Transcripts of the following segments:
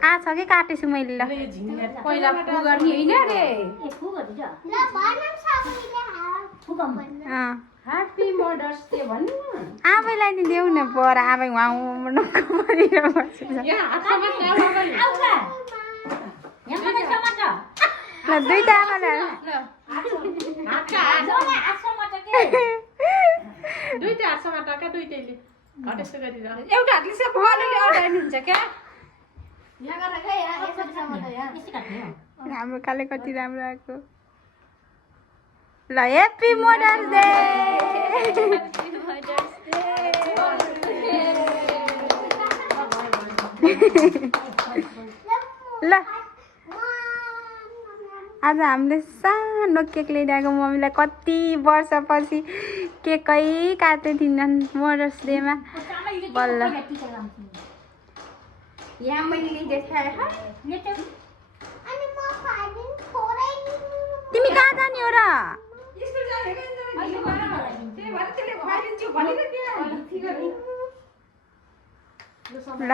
आ छ कि काटेछु मैले ल पहिला फु गर्ने होइन रे ह्याप्पी मदर्स डे भन्नु आफैलाई नि देऊ न पर आफै उहाँ नक्क परिरहेको बस्छ ल दुईटा आमालाई दुईटा हातसम्म टका दुईटैले घटेस्तो गरिरह एउटा हातले चाहिँ भलले अडाइनु हुन्छ क्या हाम्रो काले कति राम्रो आएको ल ह्याप्पी मदर्स डे ल आज हामीले सानो केक ल्याइरहेको मम्मीलाई कति वर्षपछि केकै काट्दै थिएनन् मदर्स डेमा बल्ल यहाँ मैले देखाएँ तिमी कहाँ जाने हो र ल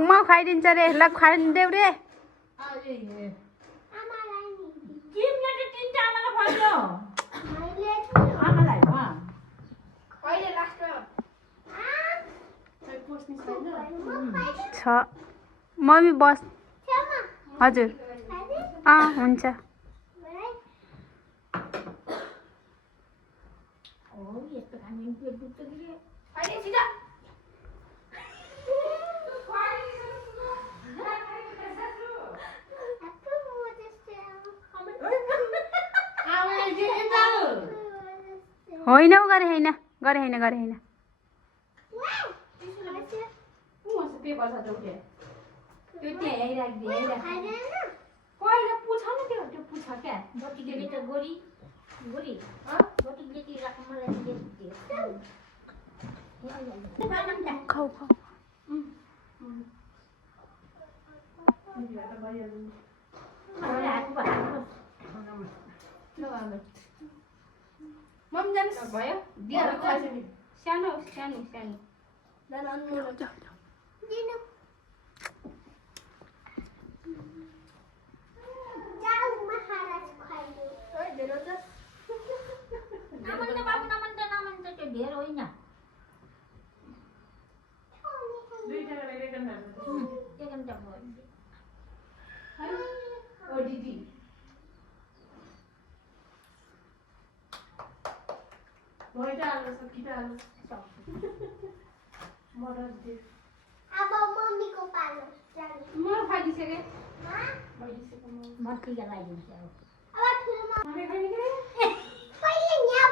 म खुवाइदिन्छ रे ल खुवाइदेऊ रे छ मम्मी बस हजुर हुन्छ होइन गरे होइन गरे होइन गरे होइन खाऊ खाऊ मम्मी जानुहोस् भयो सानो सानो सानो अब मम्मीको पालो म खाइदिसकेँ अब ठुलो पहिले यहाँ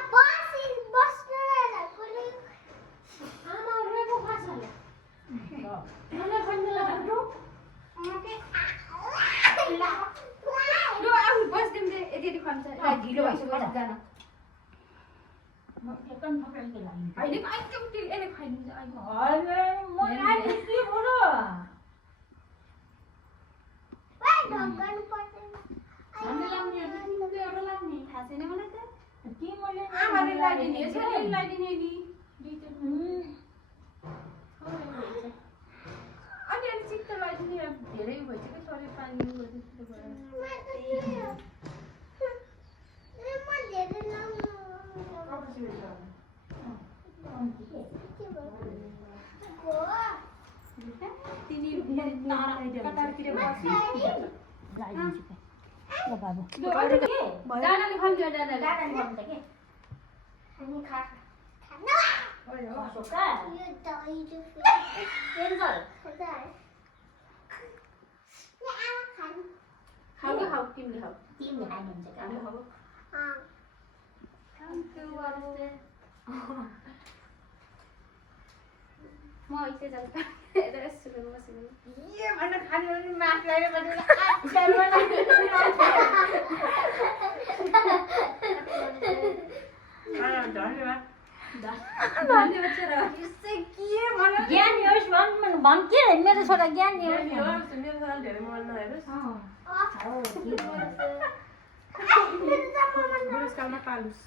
बस्नु ढिलो भइसक्यो जान धेरै भइसक्यो शरीर पानी भन्थे मेरो छोरा ज्ञानी हो मेरो छोरा धेरै मन नहेरोस् बुढेसकालमा पालुस्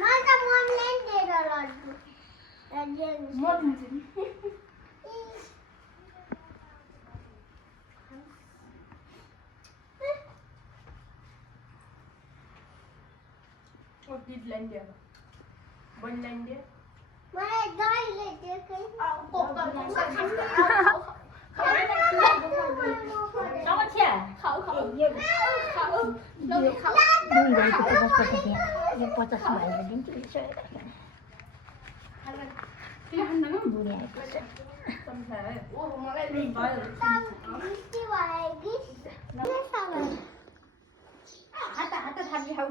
मलाई त मम्मीले नि दिएर लड्डु म दिन्छु नि ओ दिदीलाई नि दियो बहिनीलाई नि दियो मलाई दाइले दिएकै समस्या खाऊ यो 50 भाइले दिन्छु बुढी आएपछि मिस्टी भयो कि हात थाली खाऊ